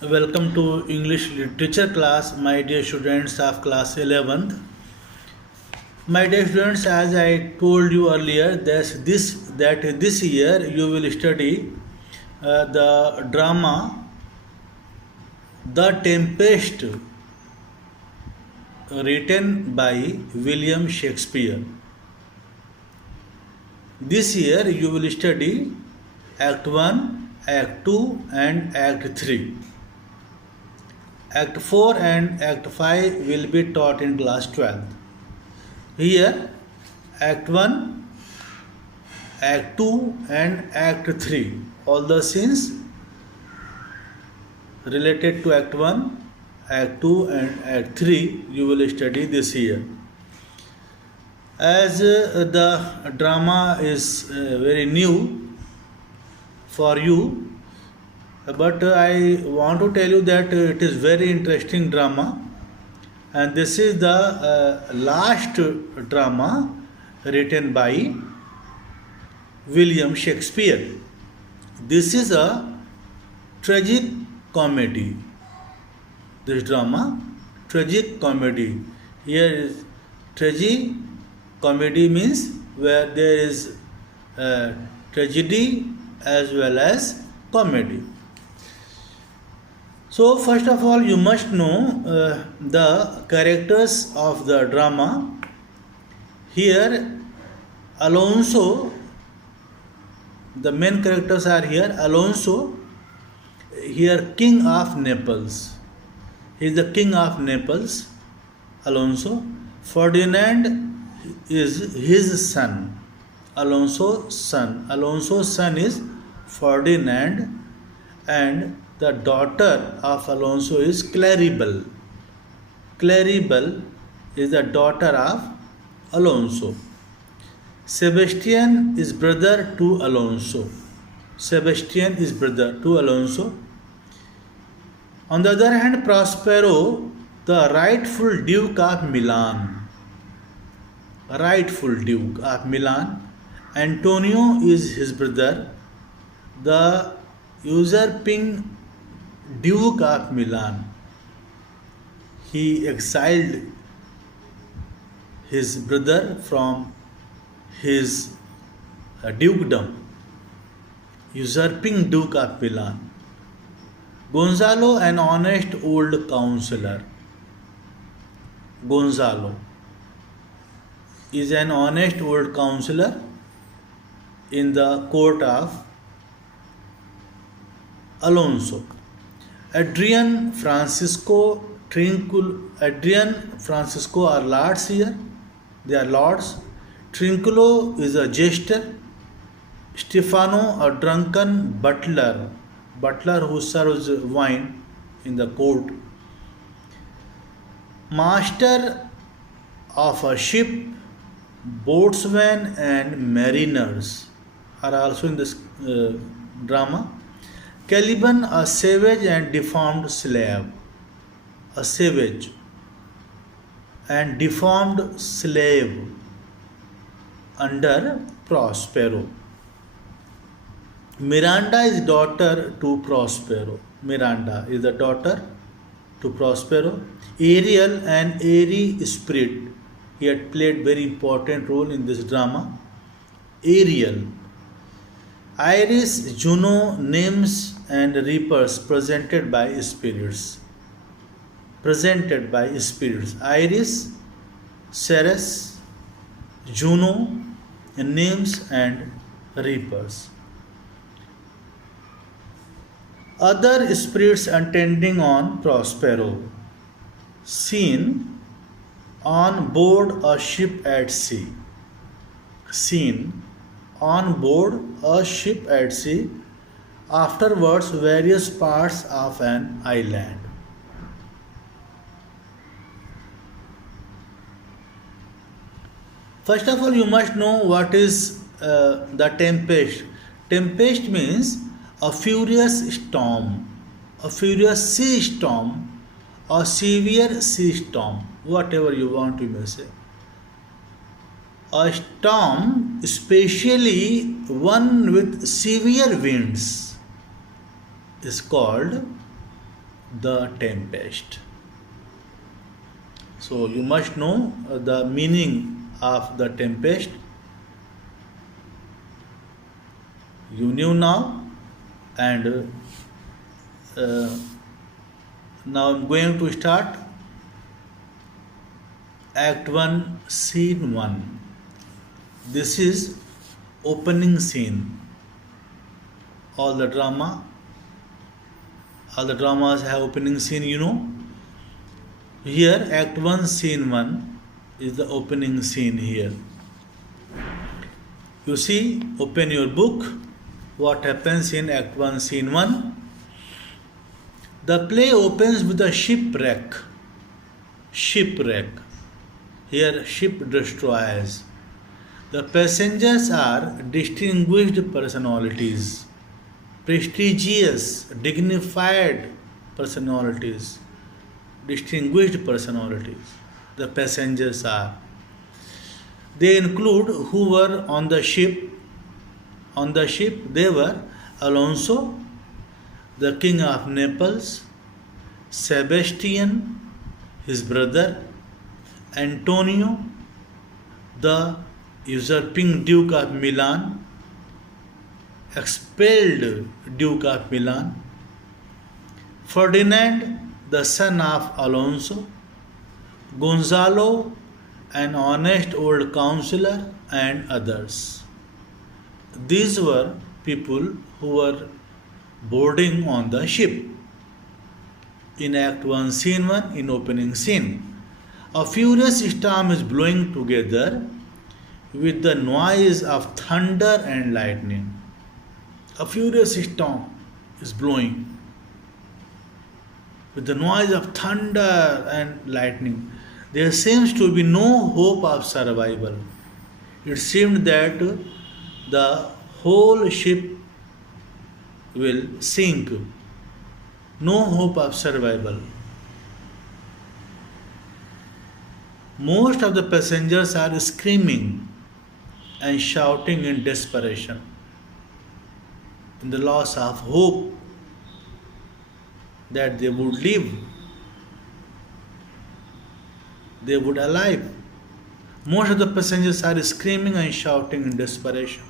Welcome to English literature class, my dear students of class 11th. My dear students, as I told you earlier, that this year you will study the drama The Tempest, written by William Shakespeare. This year you will study Act 1, Act 2, and Act 3. Act 4 and Act 5 will be taught in class 12th. Here, Act 1, Act 2, and Act 3. All the scenes related to Act 1, Act 2, and Act 3 you will study this year. As the drama is very new for you, but I want to tell you that it is very interesting drama, and this is the last drama written by William Shakespeare. This is a tragic comedy. This drama, tragic comedy. Here is tragic comedy means where there is tragedy as well as comedy. So, first of all, you must know the characters of the drama. Here, Alonso, the main characters are here. Alonso, here, King of Naples. He is the King of Naples, Alonso. Ferdinand is his son. Alonso's son is Ferdinand, and the daughter of Alonso is Claribel. Claribel is the daughter of Alonso. Sebastian is brother to Alonso. Sebastian is brother to Alonso. On the other hand, Prospero, the rightful Duke of Milan. Rightful Duke of Milan. Antonio is his brother, the usurping Duke of Milan. He exiled his brother from his dukedom, usurping Duke of Milan. Gonzalo, an honest old counselor. Gonzalo is an honest old counselor in the court of Alonso. Adrian Francisco are lords here. They are lords. Trinculo is a jester. Stefano, a drunken butler who serves wine in the court. Master of a ship, boatsmen, and mariners are also in this drama. Caliban, a savage and deformed slave. A savage and deformed slave under Prospero. Miranda is daughter to Prospero. Miranda is the daughter to Prospero. Ariel, an airy spirit. He had played very important role in this drama. Ariel. Iris, Juno, nymphs and reapers presented by spirits. Iris, Ceres, Juno, nymphs and reapers. Other spirits attending on Prospero. Scene on board a ship at sea. Scene on board a ship at sea. Afterwards, various parts of an island. First of all, you must know what is the tempest. Tempest means a furious storm, a furious sea storm, or severe sea storm, whatever you want, you may say. A storm, especially one with severe winds, is called the tempest. So you must know the meaning of the tempest. You knew now, and now I'm going to start Act 1, Scene 1. This is opening scene. All the dramas have opening scene, you know. Here, Act 1, Scene 1 is the opening scene here. You see, open your book. What happens in Act 1, Scene 1? The play opens with a shipwreck. Shipwreck. Here, ship destroys. The passengers are distinguished personalities, prestigious, dignified personalities, distinguished personalities. The passengers are. They include who were on the ship. On the ship, they were Alonso, the king of Naples, Sebastian, his brother, Antonio, the usurping Duke of Milan, expelled Duke of Milan, Ferdinand, the son of Alonso, Gonzalo, an honest old counselor, and others. These were people who were boarding on the ship. In Act 1, Scene 1, in opening scene, a furious storm is blowing together with the noise of thunder and lightning. A furious storm is blowing with the noise of thunder and lightning. There seems to be no hope of survival. It seemed that the whole ship will sink. No hope of survival. Most of the passengers are screaming and shouting in desperation, in the loss of hope that they would live, they would alive. Most of the passengers are screaming and shouting in desperation.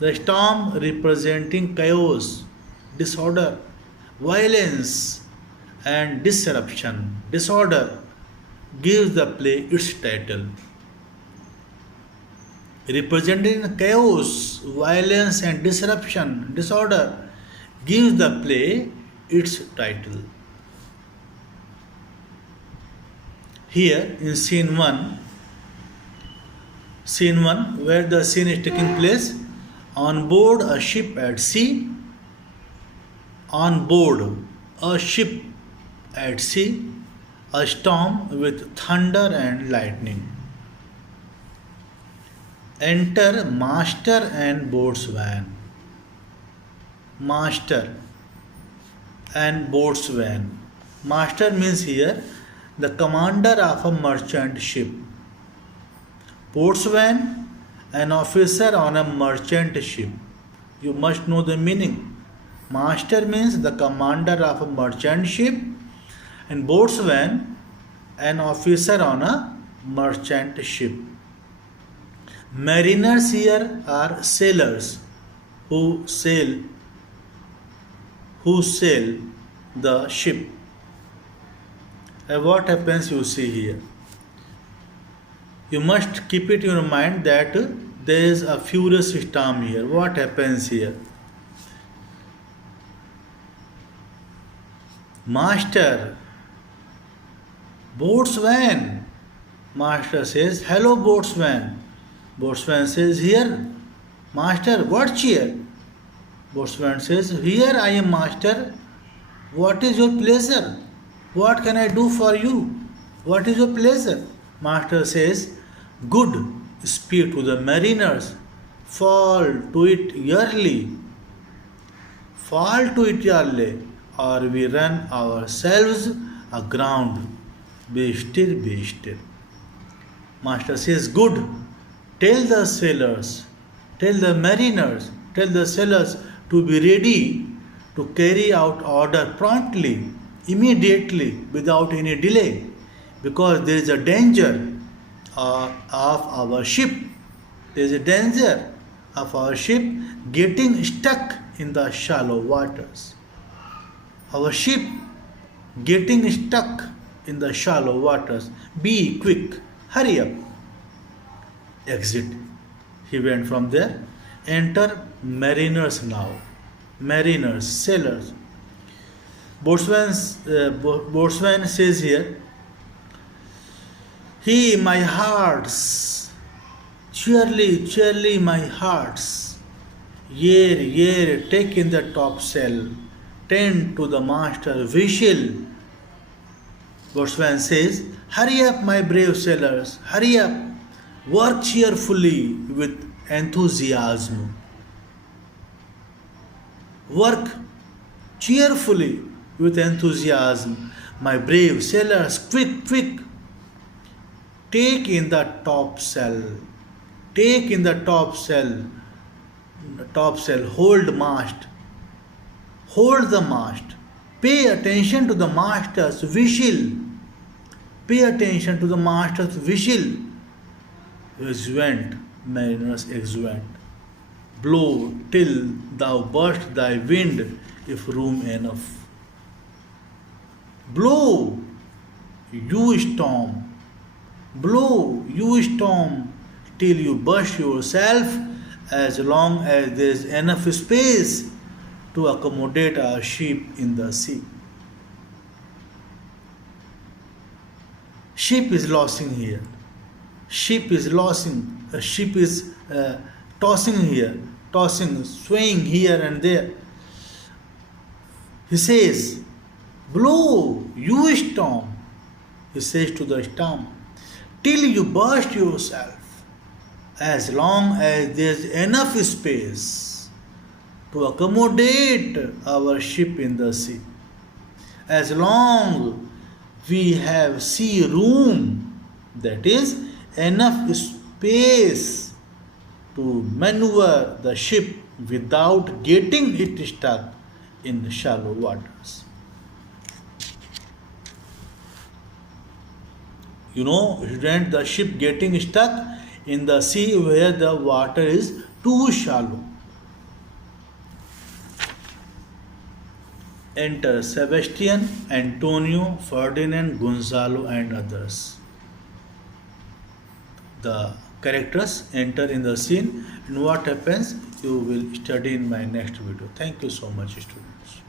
The storm representing chaos, disorder, violence, and disruption. Disorder gives the play its title. Representing chaos, violence, and disruption, disorder gives the play its title. Here in scene 1, where the scene is taking place on board a ship at sea, on board a ship at sea, a storm with thunder and lightning. Enter master and boatswain. Master and boatswain. Master means here the commander of a merchant ship. Boatswain, an officer on a merchant ship. You must know the meaning. Master means the commander of a merchant ship, and boatswain, an officer on a merchant ship. Mariners here are sailors who sail the ship. And what happens you see here? You must keep it in your mind that there is a furious storm here. What happens here? Master, boatswain. Master says, hello boatswain. Boatswain says, here. Master, what's here? Boatswain says, here I am master. What is your pleasure? What can I do for you? What is your pleasure? Master says, good, speak to the mariners. Fall to it early. Fall to it early, or we run ourselves aground. Be still, be still. Master says, good. Tell the sailors, tell the mariners, tell the sailors to be ready to carry out order promptly, immediately without any delay, because there is a danger of our ship. There is a danger of our ship getting stuck in the shallow waters. Our ship getting stuck in the shallow waters. Be quick, hurry up. Exit. He went from there. Enter mariners now. Mariners, sailors. Boatswain says here, he, my hearts, cheerly, cheerly, my hearts. Yea, yea, take in the topsail, tend to the master, whistle. Boatswain says, hurry up, my brave sailors, hurry up. Work cheerfully with enthusiasm. Work cheerfully with enthusiasm. My brave sailors, quick, quick. Take in the topsail. Take in the topsail. Topsail. Hold mast. Hold the mast. Pay attention to the master's whistle. Pay attention to the master's whistle. Exuent, mariners exuent. Blow till thou burst thy wind, if room enough. Blow, you storm. Blow, you storm, till you burst yourself, as long as there is enough space to accommodate our ship in the sea. Ship is losing here. Ship is losing. A ship is tossing here, tossing, swaying here and there. He says, blow, you storm. He says to the storm, till you burst yourself, as long as there is enough space to accommodate our ship in the sea. As long we have sea room, that is, enough space to maneuver the ship without getting it stuck in the shallow waters. You know, student, the ship getting stuck in the sea where the water is too shallow. Enter Sebastian, Antonio, Ferdinand, Gonzalo and others. The characters enter in the scene, and what happens you will study in my next video. Thank you so much, students.